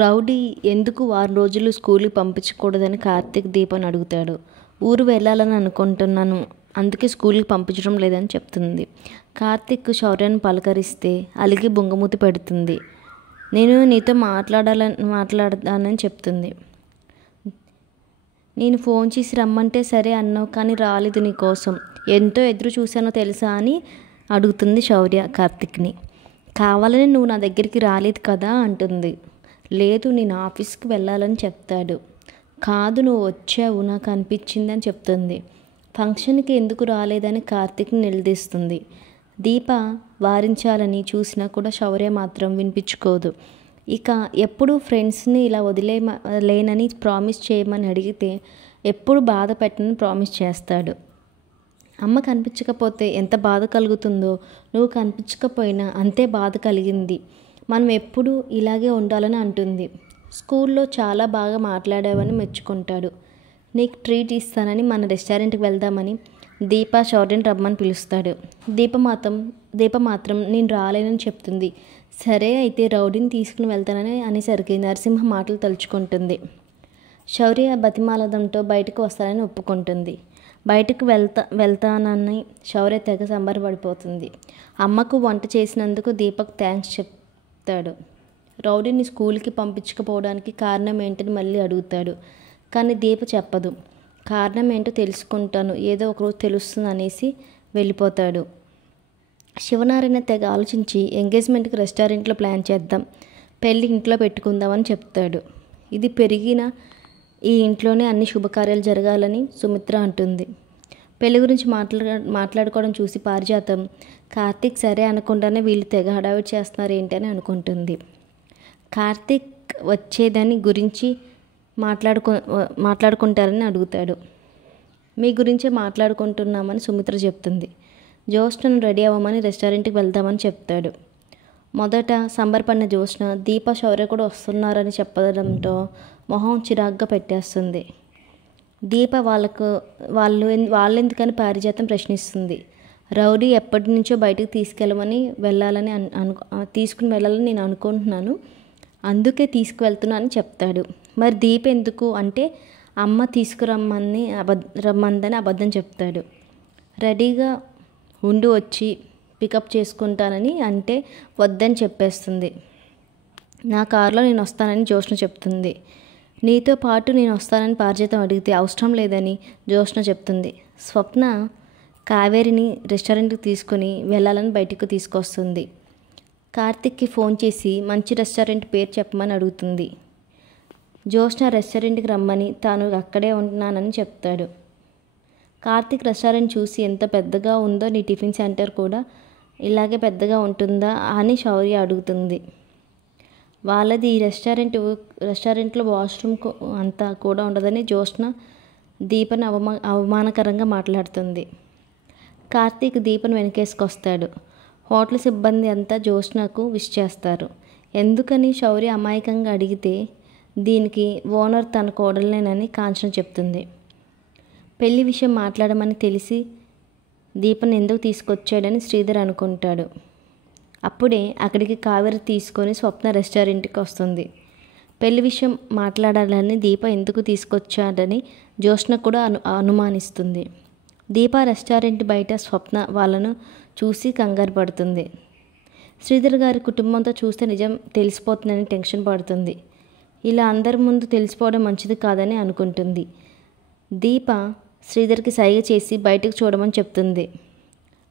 Rowdy ఎందుకు వారం రోజులు స్కూల్కి పంపించకూడదని కార్తీక్ దీపని అడుగుతాడు. ఊరు వెళ్ళాలని అనుకుంటున్నాను, అందుకే స్కూల్కి పంపించడం లేదని చెప్తుంది. కార్తీక్ శౌర్యను పలకరిస్తే అలిగి బొంగమూతి పెడుతుంది. నేను నీతో మాట్లాడతానని చెప్తుంది. నేను ఫోన్ చేసి రమ్మంటే సరే అన్నావు, కానీ రాలేదు నీకోసం. ఎంతో ఎదురు చూశానో తెలుసా అని అడుగుతుంది శౌర్య కార్తీక్ని. కావాలని నువ్వు నా దగ్గరికి రాలేదు కదా అంటుంది. లేదు, నేను ఆఫీస్కి వెళ్ళాలని చెప్తాడు. కాదు, నువ్వు వచ్చావు, నాకు అనిపించింది అని చెప్తుంది. ఫంక్షన్కి ఎందుకు రాలేదని కార్తీక్ని నిలదీస్తుంది. దీప వారించాలని చూసినా కూడా శౌర్య మాత్రం వినిపించుకోదు. ఇక ఎప్పుడు ఫ్రెండ్స్ని ఇలా లేనని ప్రామిస్ చేయమని అడిగితే ఎప్పుడు బాధ పెట్టనని ప్రామిస్ చేస్తాడు. అమ్మ కనిపించకపోతే ఎంత బాధ కలుగుతుందో నువ్వు కనిపించకపోయినా అంతే బాధ కలిగింది. మనం ఎప్పుడు ఇలాగే ఉండాలని అంటుంది. స్కూల్లో చాలా బాగా మాట్లాడావని మెచ్చుకుంటాడు. నీకు ట్రీట్ ఇస్తానని మన రెస్టారెంట్కి వెళ్దామని దీప శౌర్యని రమ్మని పిలుస్తాడు. దీప మాత్రం నేను రాలేనని చెప్తుంది. సరే అయితే రౌడీని తీసుకుని వెళ్తానని అనేసరికి నరసింహ మాటలు తలుచుకుంటుంది. శౌర్య బతిమాలదంతో బయటకు వస్తానని ఒప్పుకుంటుంది. బయటకు వెళ్తానని శౌర్య తెగ సంబరపడిపోతుంది. అమ్మకు వంట చేసినందుకు దీపక్ థ్యాంక్స్ చెప్తాడు. రౌడీని స్కూల్కి పంపించకపోవడానికి కారణం ఏంటని మళ్ళీ అడుగుతాడు. కానీ దీప చెప్పదు. కారణం ఏంటో తెలుసుకుంటాను, ఏదో ఒకరోజు తెలుస్తుంది అనేసి వెళ్ళిపోతాడు. శివనారాయణ తెగ ఆలోచించి ఎంగేజ్మెంట్కి రెస్టారెంట్లో ప్లాన్ చేద్దాం, పెళ్ళి ఇంట్లో పెట్టుకుందామని చెప్తాడు. ఇది పెరిగిన ఈ ఇంట్లోనే అన్ని శుభకార్యాలు జరగాలని సుమిత్ర అంటుంది. పెళ్లి గురించి మాట్లాడుకోవడం చూసి పారిజాతం కార్తీక్ సరే అనకుండానే వీళ్ళు తెగ హడావిడి చేస్తున్నారు ఏంటి అని అనుకుంటుంది. కార్తీక్ వచ్చేదాని గురించి మాట్లాడుకుంటారని అడుగుతాడు. మీ గురించే మాట్లాడుకుంటున్నామని సుమిత్ర చెప్తుంది. జ్యోత్స్నను రెడీ అవ్వమని రెస్టారెంట్కి వెళ్దామని చెప్తాడు. మొదట సంబరపడిన జ్యోత్స్న దీప శౌర్య కూడా వస్తున్నారని చెప్పడంతో మొహం చిరాగ్గా పెట్టేస్తుంది. దీప వాళ్ళెందుకని పారిజాతం ప్రశ్నిస్తుంది. రౌడీ ఎప్పటి నుంచో బయటకు తీసుకుని వెళ్ళాలని నేను అనుకుంటున్నాను, అందుకే తీసుకువెళ్తున్నానని చెప్తాడు. మరి దీప ఎందుకు అంటే అమ్మ రమ్మందని అబద్ధం చెప్తాడు. రెడీగా ఉండి వచ్చి పికప్ చేసుకుంటానని అంటే వద్దని చెప్పేస్తుంది. నా కారులో నేను వస్తానని జ్యోత్స్న చెప్తుంది. నీతో పాటు నేను వస్తానని పారిజాతం అడిగితే అవసరం లేదని జ్యోత్స్న చెప్తుంది. స్వప్న కావేరిని రెస్టారెంట్కి తీసుకొని వెళ్ళాలని బయటకు తీసుకొస్తుంది. కార్తీక్కి ఫోన్ చేసి మంచి రెస్టారెంట్ పేరు చెప్పమని అడుగుతుంది. జ్యోత్స్న రెస్టారెంట్కి రమ్మని తాను అక్కడే ఉంటున్నానని చెప్తాడు. కార్తీక్ రెస్టారెంట్ చూసి ఎంత పెద్దగా ఉందో నీ టిఫిన్ సెంటర్ కూడా ఇలాగే పెద్దగా ఉంటుందా అని శౌర్య అడుగుతుంది. వాళ్ళది ఈ రెస్టారెంట్లో వాష్రూమ్ అంతా కూడా ఉండదని జ్యోత్స్న దీపని అవమానకరంగా మాట్లాడుతుంది. కార్తీక్ దీపను వెనకేసుకొస్తాడు. హోటల్ సిబ్బంది అంతా జ్యోత్స్నకు విష్ చేస్తారు. ఎందుకని శౌర్య అమాయకంగా అడిగితే దీనికి ఓనర్ తన కోడలేనని కాంచన చెప్తుంది. పెళ్లి విషయం మాట్లాడమని తెలిసి దీపని ఎందుకు తీసుకొచ్చాడని శ్రీధర్ అనుకుంటాడు. అప్పుడే అక్కడికి కావేరి తీసుకొని స్వప్న రెస్టారెంట్కి వస్తుంది. పెళ్లి విషయం మాట్లాడాలని దీప ఎందుకు తీసుకొచ్చాడని జ్యోత్స్న కూడా అనుమానిస్తుంది. దీప రెస్టారెంట్ బయట స్వప్న వాళ్ళను చూసి కంగారు పడుతుంది. శ్రీధర్ గారి కుటుంబంతో చూస్తే నిజం తెలిసిపోతుందని టెన్షన్ పడుతుంది. ఇలా అందరి ముందు తెలిసిపోవడం మంచిది కాదని అనుకుంటుంది. దీప శ్రీధర్కి సైగ చేసి బయటకు చూడమని చెప్తుంది.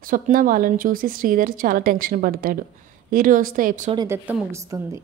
స్వప్న వాళ్ళని చూసి శ్రీధర్ చాలా టెన్షన్ పడతాడు. ఈ రోజుతో ఎపిసోడ్ ఇంతటితో ముగుస్తుంది.